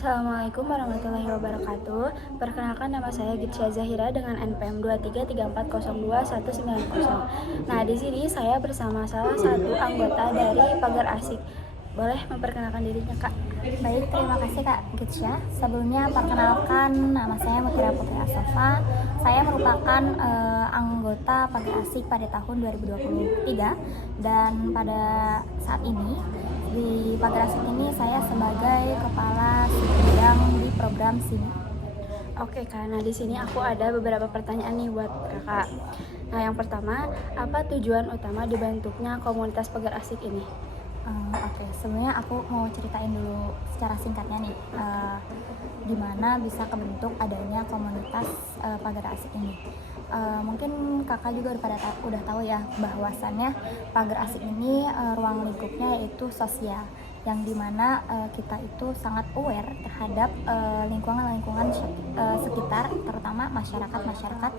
Assalamualaikum warahmatullahi wabarakatuh. Perkenalkan, nama saya Gitsya Zahira dengan NPM 233402190. Nah, di sini saya bersama salah satu anggota dari Pagar Asik. Boleh memperkenalkan dirinya, Kak? Baik, terima kasih Kak Gitsya. Sebelumnya perkenalkan, nama saya Mutiara Putri Asofa. Saya merupakan anggota Pagar Asik pada tahun 2023 dan pada saat ini di Pagar Asik ini saya sebagai kepala bidang di program SIM. Oke, Kak. Nah, di sini aku ada beberapa pertanyaan nih buat Kakak. Nah, yang pertama, apa tujuan utama dibentuknya komunitas Pagar Asik ini? Oke, sebenarnya aku mau ceritain dulu secara singkatnya nih, gimana bisa kebentuk adanya komunitas Pagar Asik ini. Mungkin kakak juga udah tahu ya bahwasannya Pagar Asik ini ruang lingkupnya yaitu sosial, yang dimana kita itu sangat aware terhadap lingkungan sekitar, terutama masyarakat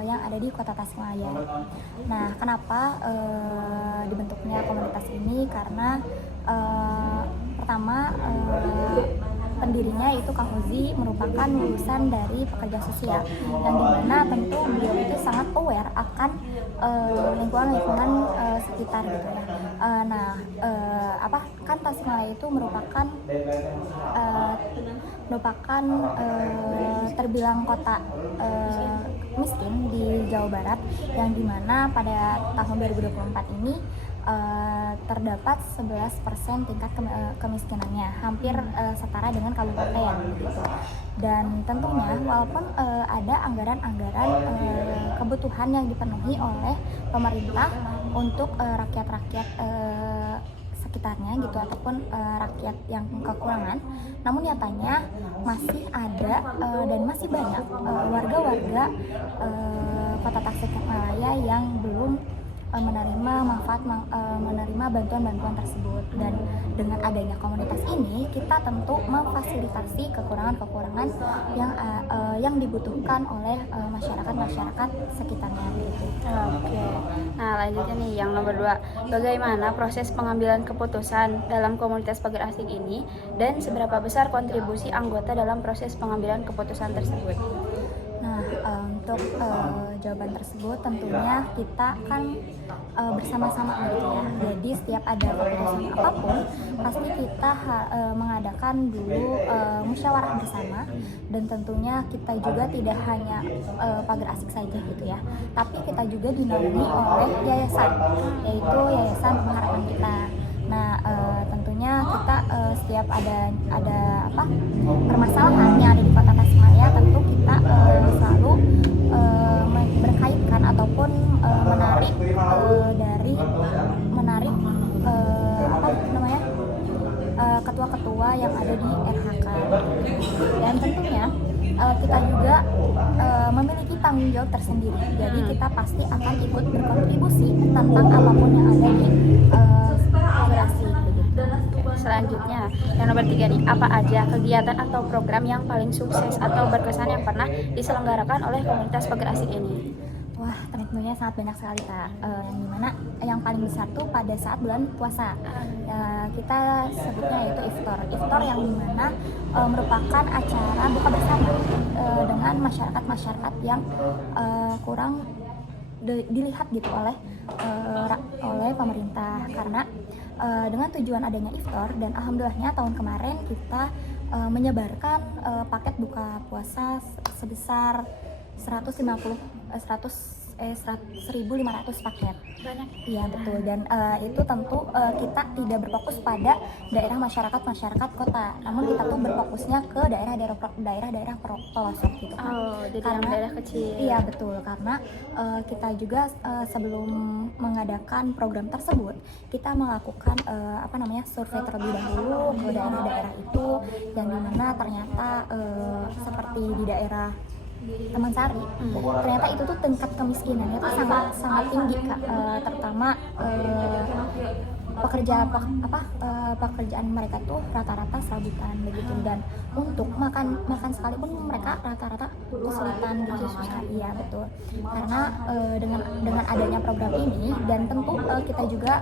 yang ada di Kota Tasikmalaya. Nah, kenapa dibentuknya komunitas ini? Karena pertama, pendirinya itu Kang Uzi merupakan lulusan dari pekerja sosial, yang dimana tentu beliau itu sangat aware akan lingkungan sekitar gitu ya. Kan Tasikmalaya itu merupakan terbilang kota miskin di Jawa Barat, yang dimana pada tahun 2024 ini terdapat 11% tingkat kemiskinannya, hampir setara dengan kabupaten gitu. Dan tentunya walaupun ada anggaran-anggaran kebutuhan yang dipenuhi oleh pemerintah untuk rakyat-rakyat sekitarnya gitu, ataupun rakyat yang kekurangan, namun nyatanya masih ada dan masih banyak warga-warga Kota Tasikmalaya yang belum menerima menerima bantuan-bantuan tersebut. Dan dengan adanya komunitas ini, kita tentu memfasilitasi kekurangan-kekurangan yang dibutuhkan oleh masyarakat sekitarnya gitu. Oke. Nah, lanjutnya nih yang nomor 2. Bagaimana proses pengambilan keputusan dalam komunitas Pagar Asik ini dan seberapa besar kontribusi anggota dalam proses pengambilan keputusan tersebut? Nah, untuk jawaban tersebut tentunya kita kan bersama-sama gitu ya. Jadi setiap ada keputusan apapun, pasti kita mengadakan dulu musyawarah bersama, dan tentunya kita juga tidak hanya Pagar Asik saja gitu ya, tapi kita juga dinaungi oleh yayasan, yaitu Yayasan Pengharapan Kita. Nah, tentunya kita setiap ada permasalahan yang ada di Kota Tasikmalaya, tentu kita selalu berkaitkan ataupun menarik ketua-ketua yang ada di RHK. Dan tentunya kita juga memiliki tanggung jawab tersendiri. Jadi kita pasti akan ikut berkontribusi tentang apapun yang ada di federasi. Selanjutnya, yang nomor 3 nih, apa aja kegiatan atau program yang paling sukses atau berkesan yang pernah diselenggarakan oleh komunitas Pagar Asik ini? Wah, tentunya sangat banyak sekali Kak. Yang dimana yang paling besar tuh pada saat bulan puasa, kita sebutnya yaitu iftar yang dimana merupakan acara buka bersama dengan masyarakat yang kurang dilihat gitu oleh pemerintah. Karena dengan tujuan adanya iftar, dan alhamdulillahnya tahun kemarin kita menyebarkan paket buka puasa sebesar 1.500 paket. Banyak. Iya betul, dan itu tentu kita tidak berfokus pada masyarakat kota, namun kita tuh berfokusnya ke daerah-daerah pelosok gitu kan. Jadi Karena yang daerah kecil. Iya betul, karena kita juga sebelum mengadakan program tersebut, kita melakukan survei terlebih dahulu ke daerah-daerah itu, yang dimana ternyata seperti di daerah Taman Sari, ternyata itu tuh tingkat kemiskinannya tuh sangat tinggi Kak, terutama pekerjaan mereka tuh rata-rata serabutan begitu, dan untuk makan sekalipun mereka rata-rata kesulitan gitu. Iya betul, karena dengan adanya program ini, dan tentu kita juga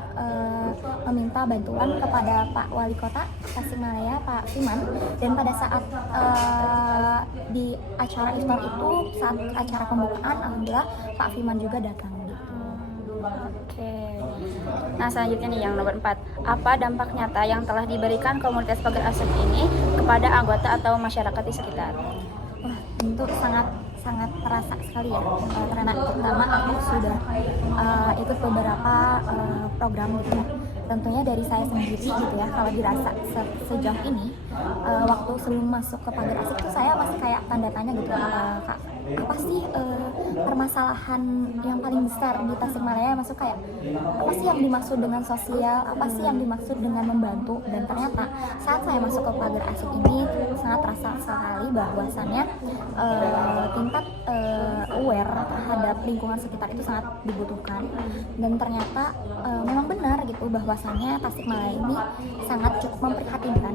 meminta bantuan kepada Pak Wali Kota Tasikmalaya, Pak Fiman, dan pada saat di acara iftar itu, saat acara pembukaan, alhamdulillah Pak Fiman juga datang gitu. Oke. Nah, selanjutnya nih yang nomor 4. Apa dampak nyata yang telah diberikan komunitas pagar asik ini kepada anggota atau masyarakat di sekitar? Wah, tentu sangat terasa sekali ya, karena terutama aku sudah ikut beberapa program gitu ya. Tentunya dari saya sendiri gitu ya, kalau dirasa sejauh ini, waktu sebelum masuk ke pagar asik itu saya masih kayak tanda tanya gitu, Kak, apa sih permasalahan yang paling besar di Tasikmalaya, masuk kayak apa sih yang dimaksud dengan sosial, apa sih yang dimaksud dengan membantu. Dan ternyata saat saya masuk ke pagar asik ini sangat terasa sekali bahwasannya tingkat aware terhadap lingkungan sekitar itu sangat dibutuhkan. Dan ternyata memang benar gitu bahwasannya Tasikmalaya ini sangat cukup memprihatinkan.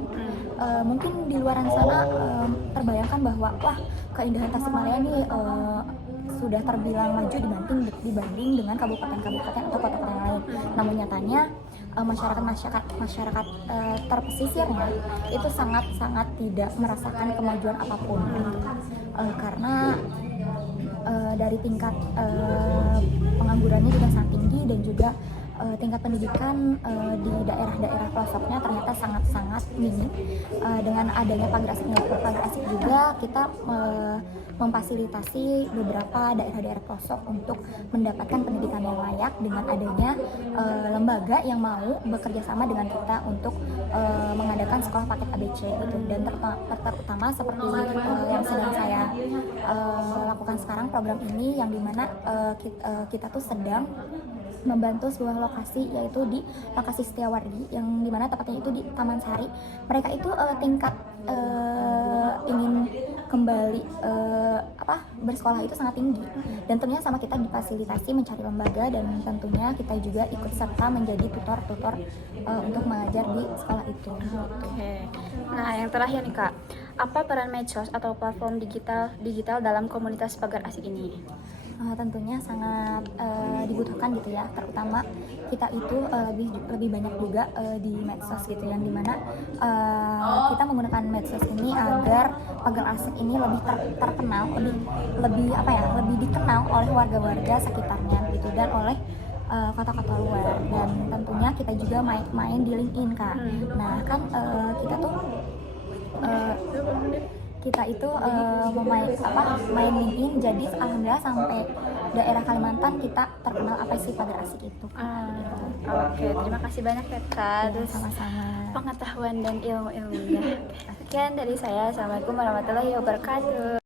Mungkin di luar sana terbayangkan bahwa wah, keindahan Tasikmalaya ini sudah terbilang maju dibanding dengan kabupaten-kabupaten atau kota-kota yang lain. Namun nyatanya masyarakat terpesisirnya itu sangat tidak merasakan kemajuan apapun gitu. Karena dari tingkat penganggurannya juga sangat tinggi, dan juga tingkat pendidikan di daerah-daerah pelosoknya ternyata sangat minim. Dengan adanya pagar asik juga, kita memfasilitasi beberapa daerah-daerah pelosok untuk mendapatkan pendidikan yang layak dengan adanya lembaga yang mau bekerja sama dengan kita untuk mengadakan sekolah paket ABC gitu. Dan terutama seperti yang sedang saya lakukan sekarang, program ini yang dimana kita tuh sedang membantu sebuah lokasi, yaitu di lokasi Setiawardi, yang dimana tepatnya itu di Taman Sari. Mereka itu tingkat ingin kembali bersekolah itu sangat tinggi, dan tentunya sama kita difasilitasi mencari lembaga, dan tentunya kita juga ikut serta menjadi tutor untuk mengajar di sekolah itu. Oke. Nah, yang terakhir nih Kak, apa peran medsos atau platform digital dalam komunitas pagar asik ini? Tentunya sangat dibutuhkan gitu ya, terutama kita itu lebih banyak juga di medsos gitu, yang dimana kita menggunakan medsos ini agar pagar asik ini lebih terkenal, lebih dikenal oleh warga-warga sekitarnya gitu, dan oleh kota-kota luar. Dan tentunya kita juga main di LinkedIn, Kak. Nah kan kita itu main LinkedIn, jadi alhamdulillah sampai daerah Kalimantan kita terkenal apa sih pagar asik itu. Oke, terima kasih banyak ya Kak, Ya, sama-sama. pengetahuan dan ilmu-ilmunya. Sekian dari saya, assalamualaikum warahmatullahi wabarakatuh.